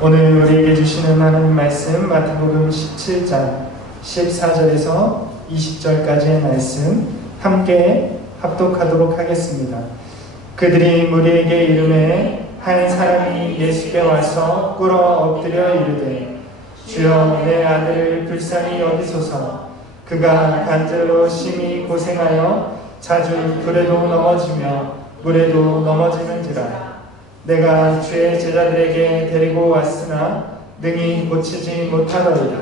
오늘 우리에게 주시는 하나님 말씀 마태복음 17장 14절에서 20절까지의 말씀 함께 합독하도록 하겠습니다. 그들이 무리에게 이르매 한 사람이 예수께 와서 꿇어 엎드려 이르되 주여 내 아들을 불쌍히 여기소서. 그가 간절로 심히 고생하여 자주 불에도 넘어지며 물에도 넘어지는지라. 내가 주의 제자들에게 데리고 왔으나 능히 고치지 못하더이다.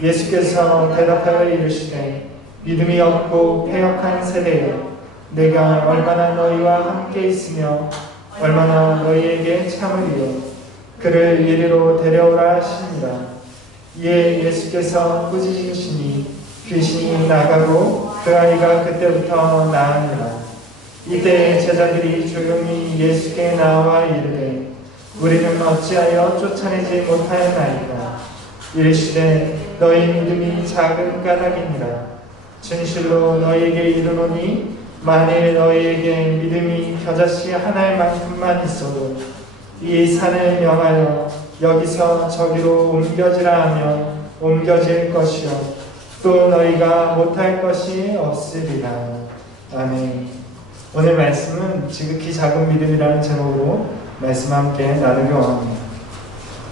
예수께서 대답하여 이르시되 믿음이 없고 패역한 세대여, 내가 얼마나 너희와 함께 있으며 얼마나 너희에게 참으리요. 그를 이리로 데려오라 하시니라. 이에 예수께서 꾸짖으시니 귀신이 나가고 그 아이가 그때부터 나으니라. 이때 제자들이 조용히 예수께 나와 이르되 우리는 어찌하여 쫓아내지 못하였나이까. 이르시되 너희 믿음이 작은 까닭이니라. 진실로 너희에게 이르노니 만일 너희에게 믿음이 겨자씨 한 알만큼만 있어도 이 산을 명하여 여기서 저기로 옮겨지라 하면 옮겨질 것이요 또 너희가 못할 것이 없으리라. 아멘. 오늘 말씀은 지극히 작은 믿음이라는 제목으로 말씀 함께 나누기 원합니다.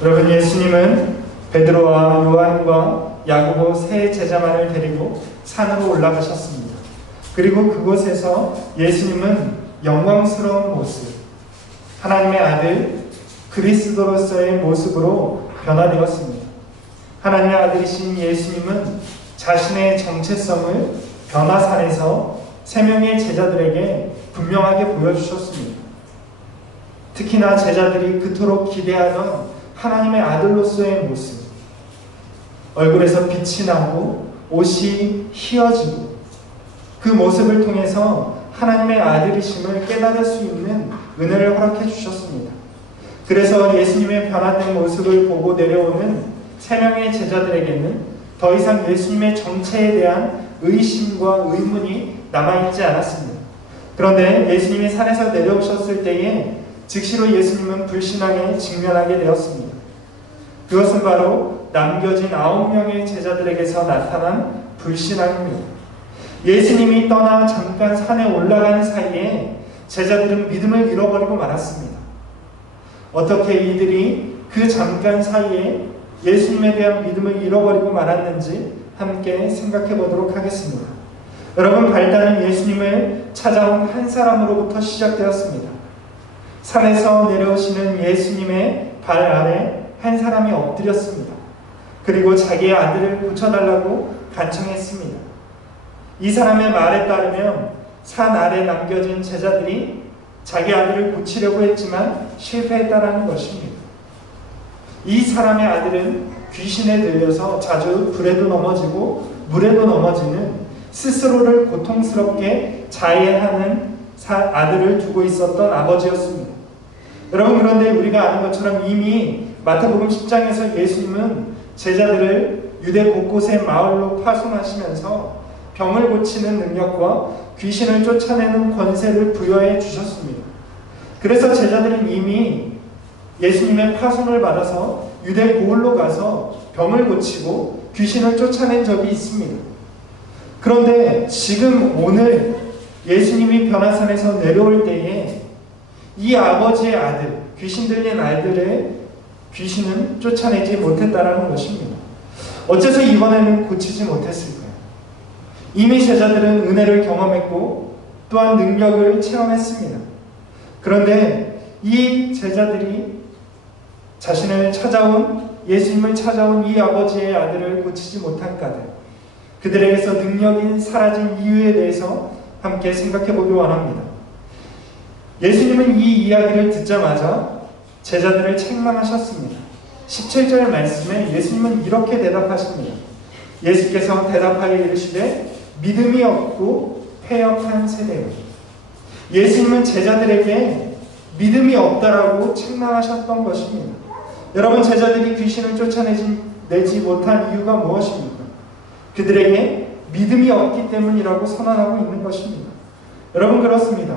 여러분, 예수님은 베드로와 요한과 야고보 세 제자만을 데리고 산으로 올라가셨습니다. 그리고 그곳에서 예수님은 영광스러운 모습, 하나님의 아들 그리스도로서의 모습으로 변화되었습니다. 하나님의 아들이신 예수님은 자신의 정체성을 변화산에서 세 명의 제자들에게 분명하게 보여주셨습니다. 특히나 제자들이 그토록 기대하던 하나님의 아들로서의 모습, 얼굴에서 빛이 나고 옷이 휘어지고 그 모습을 통해서 하나님의 아들이심을 깨달을 수 있는 은혜를 허락해 주셨습니다. 그래서 예수님의 변화된 모습을 보고 내려오는 세 명의 제자들에게는 더 이상 예수님의 정체에 대한 의심과 의문이 남아있지 않았습니다. 그런데 예수님이 산에서 내려오셨을 때에 즉시로 예수님은 불신앙에 직면하게 되었습니다. 그것은 바로 남겨진 9명의 제자들에게서 나타난 불신앙입니다. 예수님이 떠나 잠깐 산에 올라가는 사이에 제자들은 믿음을 잃어버리고 말았습니다. 어떻게 이들이 그 잠깐 사이에 예수님에 대한 믿음을 잃어버리고 말았는지 함께 생각해 보도록 하겠습니다. 여러분, 발단은 예수님을 찾아온 한 사람으로부터 시작되었습니다. 산에서 내려오시는 예수님의 발 아래 한 사람이 엎드렸습니다. 그리고 자기의 아들을 고쳐달라고 간청했습니다. 이 사람의 말에 따르면 산 아래 남겨진 제자들이 자기 아들을 고치려고 했지만 실패했다라는 것입니다. 이 사람의 아들은 귀신에 들려서 자주 불에도 넘어지고 물에도 넘어지는 스스로를 고통스럽게 자해하는 아들을 두고 있었던 아버지였습니다. 여러분, 그런데 우리가 아는 것처럼 이미 마태복음 10장에서 예수님은 제자들을 유대 곳곳의 마을로 파송하시면서 병을 고치는 능력과 귀신을 쫓아내는 권세를 부여해 주셨습니다. 그래서 제자들은 이미 예수님의 파송을 받아서 유대 고을로 가서 병을 고치고 귀신을 쫓아낸 적이 있습니다. 그런데 지금 오늘 예수님이 변화산에서 내려올 때에 이 아버지의 아들, 귀신 들린 아들의 귀신은 쫓아내지 못했다라는 것입니다. 어째서 이번에는 고치지 못했을까요? 이미 제자들은 은혜를 경험했고 또한 능력을 체험했습니다. 그런데 이 제자들이 예수님을 찾아온 이 아버지의 아들을 고치지 못한 까닭, 그들에게서 능력이 사라진 이유에 대해서 함께 생각해 보기 원합니다. 예수님은 이 이야기를 듣자마자 제자들을 책망하셨습니다. 17절 말씀에 예수님은 이렇게 대답하십니다. 예수께서 대답하여 이르시되 믿음이 없고 패역한 세대요. 예수님은 제자들에게 믿음이 없다라고 책망하셨던 것입니다. 여러분, 제자들이 귀신을 쫓아내지 못한 이유가 무엇입니까? 그들에게 믿음이 없기 때문이라고 선언하고 있는 것입니다. 여러분, 그렇습니다.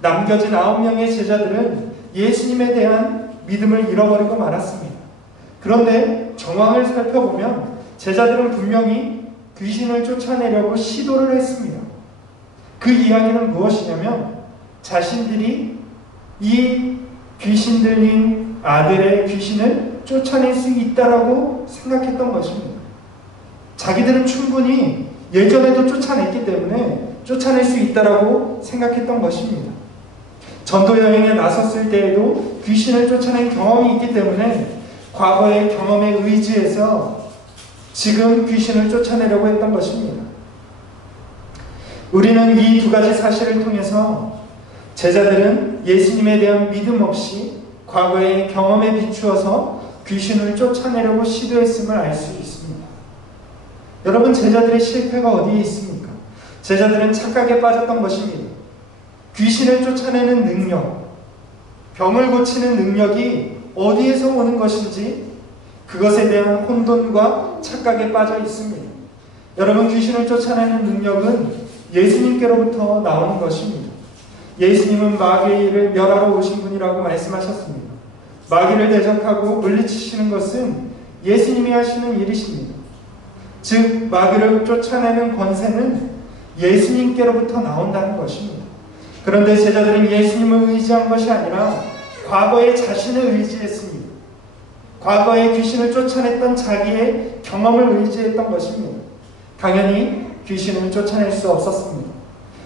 남겨진 9명의 제자들은 예수님에 대한 믿음을 잃어버리고 말았습니다. 그런데 정황을 살펴보면 제자들은 분명히 귀신을 쫓아내려고 시도를 했습니다. 그 이야기는 무엇이냐면 자신들이 이 귀신 들린 아들의 귀신을 쫓아낼 수 있다라고 생각했던 것입니다. 자기들은 충분히 예전에도 쫓아냈기 때문에 쫓아낼 수 있다라고 생각했던 것입니다. 전도 여행에 나섰을 때에도 귀신을 쫓아낸 경험이 있기 때문에 과거의 경험에 의지해서 지금 귀신을 쫓아내려고 했던 것입니다. 우리는 이 두 가지 사실을 통해서 제자들은 예수님에 대한 믿음 없이 과거의 경험에 비추어서 귀신을 쫓아내려고 시도했음을 알 수 있습니다. 여러분, 제자들의 실패가 어디에 있습니까? 제자들은 착각에 빠졌던 것입니다. 귀신을 쫓아내는 능력, 병을 고치는 능력이 어디에서 오는 것인지 그것에 대한 혼돈과 착각에 빠져 있습니다. 여러분, 귀신을 쫓아내는 능력은 예수님께로부터 나오는 것입니다. 예수님은 마귀를 멸하러 오신 분이라고 말씀하셨습니다. 마귀를 대적하고 물리치시는 것은 예수님이 하시는 일이십니다. 즉, 마귀를 쫓아내는 권세는 예수님께로부터 나온다는 것입니다. 그런데 제자들은 예수님을 의지한 것이 아니라 과거에 자신을 의지했습니다. 과거에 귀신을 쫓아냈던 자기의 경험을 의지했던 것입니다. 당연히 귀신을 쫓아낼 수 없었습니다.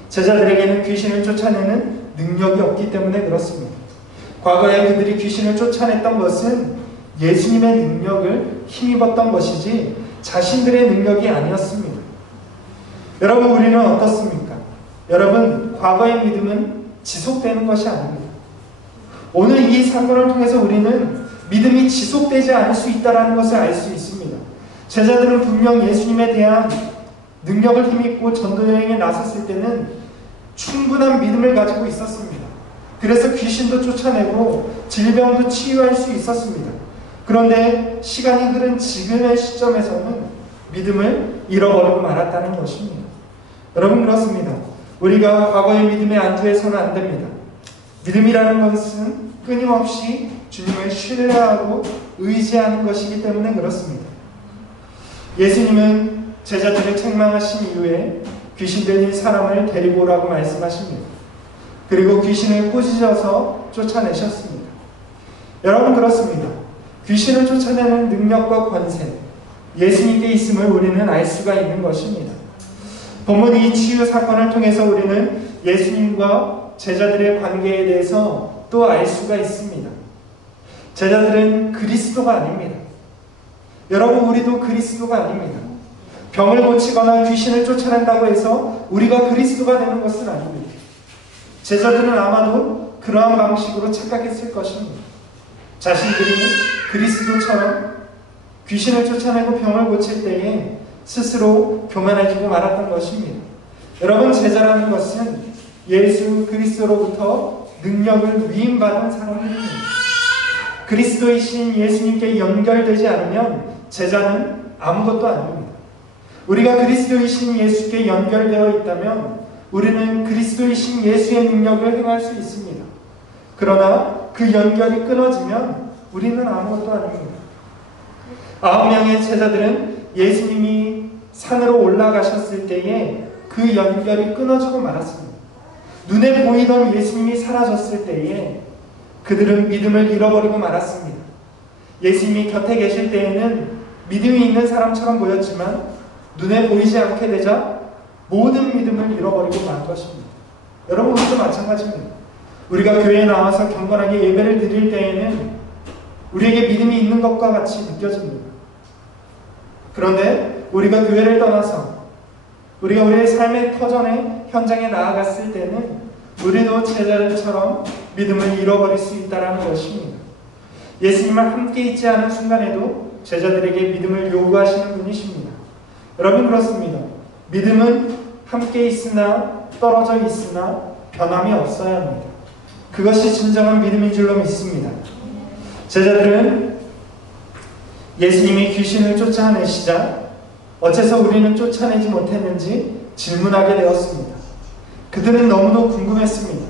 제자들에게는 귀신을 쫓아내는 능력이 없기 때문에 그렇습니다. 과거에 그들이 귀신을 쫓아냈던 것은 예수님의 능력을 힘입었던 것이지 자신들의 능력이 아니었습니다. 여러분, 우리는 어떻습니까? 여러분, 과거의 믿음은 지속되는 것이 아닙니다. 오늘 이 사건을 통해서 우리는 믿음이 지속되지 않을 수 있다는 것을 알 수 있습니다. 제자들은 분명 예수님에 대한 능력을 힘입고 전도여행에 나섰을 때는 충분한 믿음을 가지고 있었습니다. 그래서 귀신도 쫓아내고 질병도 치유할 수 있었습니다. 그런데 시간이 흐른 지금의 시점에서는 믿음을 잃어버리고 말았다는 것입니다. 여러분, 그렇습니다. 우리가 과거의 믿음에 안주해서는 안 됩니다. 믿음이라는 것은 끊임없이 주님을 신뢰하고 의지하는 것이기 때문에 그렇습니다. 예수님은 제자들을 책망하신 이후에 귀신 들린 사람을 데리고 오라고 말씀하십니다. 그리고 귀신을 꾸짖어서 쫓아내셨습니다. 여러분, 그렇습니다. 귀신을 쫓아내는 능력과 권세, 예수님께 있음을 우리는 알 수가 있는 것입니다. 본문 이 치유 사건을 통해서 우리는 예수님과 제자들의 관계에 대해서 또 알 수가 있습니다. 제자들은 그리스도가 아닙니다. 여러분, 우리도 그리스도가 아닙니다. 병을 고치거나 귀신을 쫓아낸다고 해서 우리가 그리스도가 되는 것은 아닙니다. 제자들은 아마도 그러한 방식으로 착각했을 것입니다. 자신들이 그리스도처럼 귀신을 쫓아내고 병을 고칠 때에 스스로 교만해지고 말았던 것입니다. 여러분, 제자라는 것은 예수 그리스도로부터 능력을 위임받은 사람입니다. 그리스도이신 예수님께 연결되지 않으면 제자는 아무것도 아닙니다. 우리가 그리스도이신 예수께 연결되어 있다면 우리는 그리스도이신 예수의 능력을 행할 수 있습니다. 그러나 그 연결이 끊어지면 우리는 아무것도 아닙니다. 9명의 제자들은 예수님이 산으로 올라가셨을 때에 그 연결이 끊어지고 말았습니다. 눈에 보이던 예수님이 사라졌을 때에 그들은 믿음을 잃어버리고 말았습니다. 예수님이 곁에 계실 때에는 믿음이 있는 사람처럼 보였지만 눈에 보이지 않게 되자 모든 믿음을 잃어버리고 만 것입니다. 여러분, 우리도 마찬가지입니다. 우리가 교회에 나와서 경건하게 예배를 드릴 때에는 우리에게 믿음이 있는 것과 같이 느껴집니다. 그런데 우리가 교회를 떠나서 우리가 우리의 삶의 터전의 현장에 나아갔을 때는 우리도 제자들처럼 믿음을 잃어버릴 수 있다는 것입니다. 예수님과 함께 있지 않은 순간에도 제자들에게 믿음을 요구하시는 분이십니다. 여러분, 그렇습니다. 믿음은 함께 있으나 떨어져 있으나 변함이 없어야 합니다. 그것이 진정한 믿음인 줄로 믿습니다. 제자들은 예수님이 귀신을 쫓아내시자 어째서 우리는 쫓아내지 못했는지 질문하게 되었습니다. 그들은 너무도 궁금했습니다.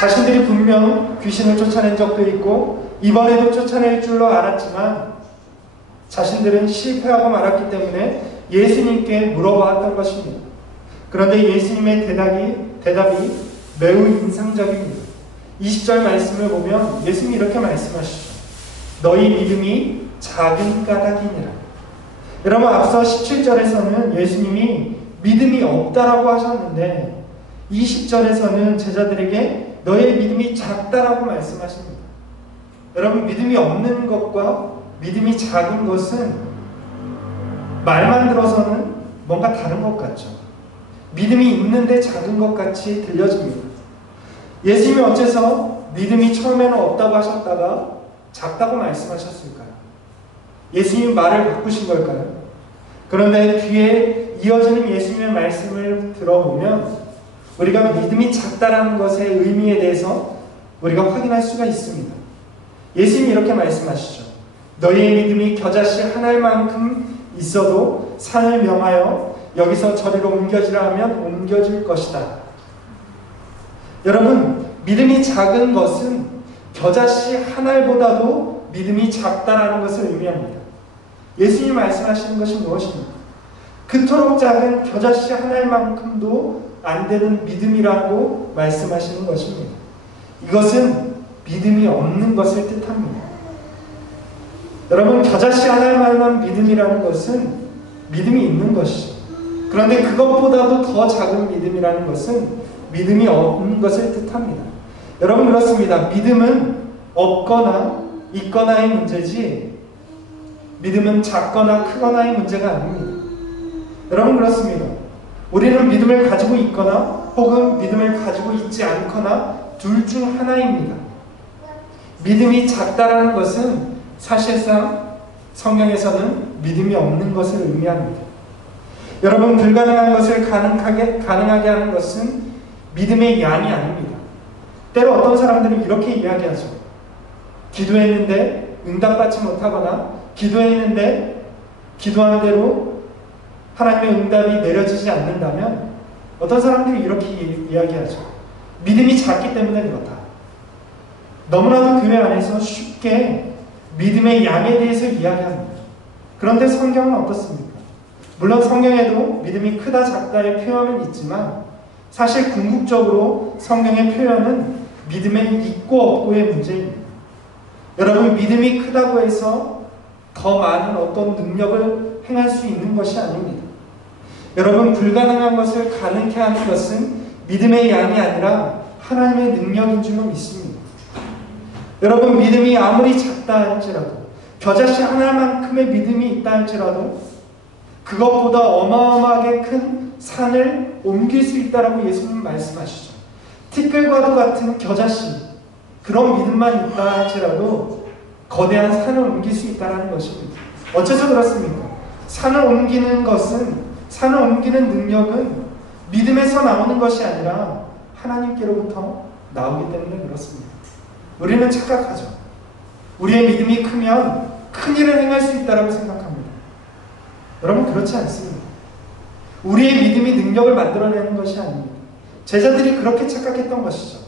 자신들이 분명 귀신을 쫓아낸 적도 있고 이번에도 쫓아낼 줄로 알았지만 자신들은 실패하고 말았기 때문에 예수님께 물어보았던 것입니다. 그런데 예수님의 대답이 매우 인상적입니다. 20절 말씀을 보면 예수님이 이렇게 말씀하시죠. 너희 믿음이 작은 까닭이니라. 여러분, 앞서 17절에서는 예수님이 믿음이 없다라고 하셨는데 20절에서는 제자들에게 너의 믿음이 작다라고 말씀하십니다. 여러분, 믿음이 없는 것과 믿음이 작은 것은 말만 들어서는 뭔가 다른 것 같죠. 믿음이 있는데 작은 것 같이 들려집니다. 예수님이 어째서 믿음이 처음에는 없다고 하셨다가 작다고 말씀하셨을까요? 예수님이 말을 바꾸신 걸까요? 그런데 뒤에 이어지는 예수님의 말씀을 들어보면 우리가 믿음이 작다라는 것의 의미에 대해서 우리가 확인할 수가 있습니다. 예수님이 이렇게 말씀하시죠. 너희의 믿음이 겨자씨 한 알만큼 있어도 산을 명하여 여기서 저리로 옮겨지라 하면 옮겨질 것이다. 여러분, 믿음이 작은 것은 겨자씨 한 알보다도 믿음이 작다라는 것을 의미합니다. 예수님이 말씀하시는 것이 무엇입니까? 그토록 작은 겨자씨 한 알만큼도 안 되는 믿음이라고 말씀하시는 것입니다. 이것은 믿음이 없는 것을 뜻합니다. 여러분, 겨자씨 한 알만한 믿음이라는 것은 믿음이 있는 것이죠. 그런데 그것보다도 더 작은 믿음이라는 것은 믿음이 없는 것을 뜻합니다. 여러분, 그렇습니다. 믿음은 없거나 있거나의 문제지 믿음은 작거나 크거나의 문제가 아닙니다. 여러분, 그렇습니다. 우리는 믿음을 가지고 있거나 혹은 믿음을 가지고 있지 않거나 둘 중 하나입니다. 믿음이 작다라는 것은 사실상 성경에서는 믿음이 없는 것을 의미합니다. 여러분, 불가능한 것을 가능하게 하는 것은 믿음의 양이 아닙니다. 때로 어떤 사람들은 이렇게 이야기하죠. 기도했는데 응답받지 못하거나 기도했는데 기도한 대로 하나님의 응답이 내려지지 않는다면 어떤 사람들이 이렇게 이야기하죠. 믿음이 작기 때문에 그렇다. 너무나도 교회 안에서 쉽게 믿음의 양에 대해서 이야기합니다. 그런데 성경은 어떻습니까? 물론 성경에도 믿음이 크다 작다의 표현은 있지만 사실 궁극적으로 성경의 표현은 믿음의 있고 없고의 문제입니다. 여러분, 믿음이 크다고 해서 더 많은 어떤 능력을 행할 수 있는 것이 아닙니다. 여러분, 불가능한 것을 가능케 하는 것은 믿음의 양이 아니라 하나님의 능력인 줄로 믿습니다. 여러분, 믿음이 아무리 작다 할지라도 겨자씨 하나만큼의 믿음이 있다 할지라도 그것보다 어마어마하게 큰 산을 옮길 수 있다라고 예수님 말씀하시죠. 티끌과도 같은 겨자씨, 그런 믿음만 있다 할지라도 거대한 산을 옮길 수 있다는 것입니다. 어째서 그렇습니까? 산을 옮기는 능력은 믿음에서 나오는 것이 아니라 하나님께로부터 나오기 때문에 그렇습니다. 우리는 착각하죠. 우리의 믿음이 크면 큰 일을 행할 수 있다고 생각합니다. 여러분, 그렇지 않습니다. 우리의 믿음이 능력을 만들어내는 것이 아닙니다. 제자들이 그렇게 착각했던 것이죠.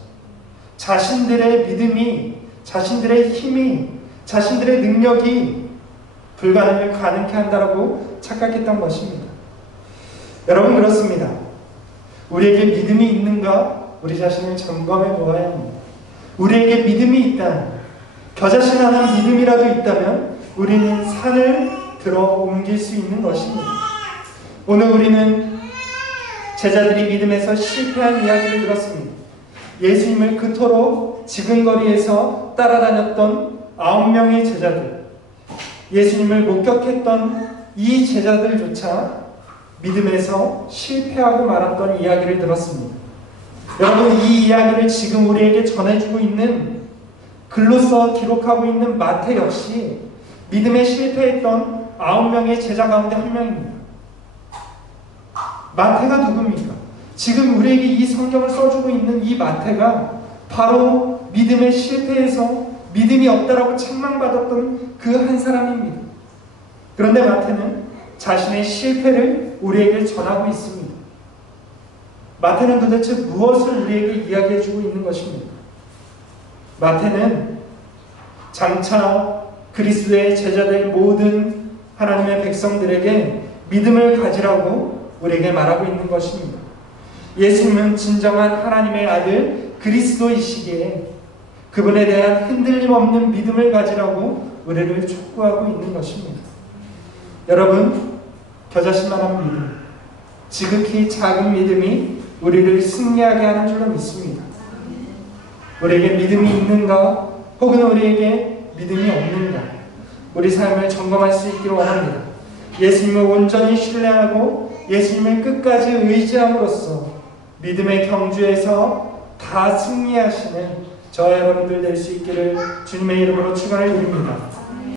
자신들의 믿음이, 자신들의 힘이, 자신들의 능력이 불가능을 가능케 한다라고 착각했던 것입니다. 여러분, 그렇습니다. 우리에게 믿음이 있는가 우리 자신을 점검해 보아야 합니다. 우리에게 믿음이 있다, 겨자씨 하나는 믿음이라도 있다면 우리는 산을 들어 옮길 수 있는 것입니다. 오늘 우리는 제자들이 믿음에서 실패한 이야기를 들었습니다. 예수님을 그토록 지근거리에서 따라다녔던 9명의 제자들, 예수님을 목격했던 이 제자들조차 믿음에서 실패하고 말았던 이야기를 들었습니다. 여러분, 이 이야기를 지금 우리에게 전해주고 있는, 글로써 기록하고 있는 마태 역시 믿음에 실패했던 9명의 제자 가운데 한 명입니다. 마태가 누굽니까? 지금 우리에게 이 성경을 써주고 있는 이 마태가 바로 믿음에 실패해서 믿음이 없다라고 책망받았던 그 한 사람입니다. 그런데 마태는 자신의 실패를 우리에게 전하고 있습니다. 마태는 도대체 무엇을 우리에게 이야기해주고 있는 것입니까? 마태는 장차 그리스도의 제자들 모든 하나님의 백성들에게 믿음을 가지라고 우리에게 말하고 있는 것입니다. 예수님은 진정한 하나님의 아들 그리스도이시기에 그분에 대한 흔들림 없는 믿음을 가지라고 우리를 촉구하고 있는 것입니다. 여러분, 겨자씨만한 믿음, 지극히 작은 믿음이 우리를 승리하게 하는 줄로 믿습니다. 우리에게 믿음이 있는가 혹은 우리에게 믿음이 없는가, 우리 삶을 점검할 수 있기를 원합니다. 예수님을 온전히 신뢰하고 예수님을 끝까지 의지함으로써 믿음의 경주에서 다 승리하시는 저와 여러분들 될 수 있기를 주님의 이름으로 축원을 드립니다.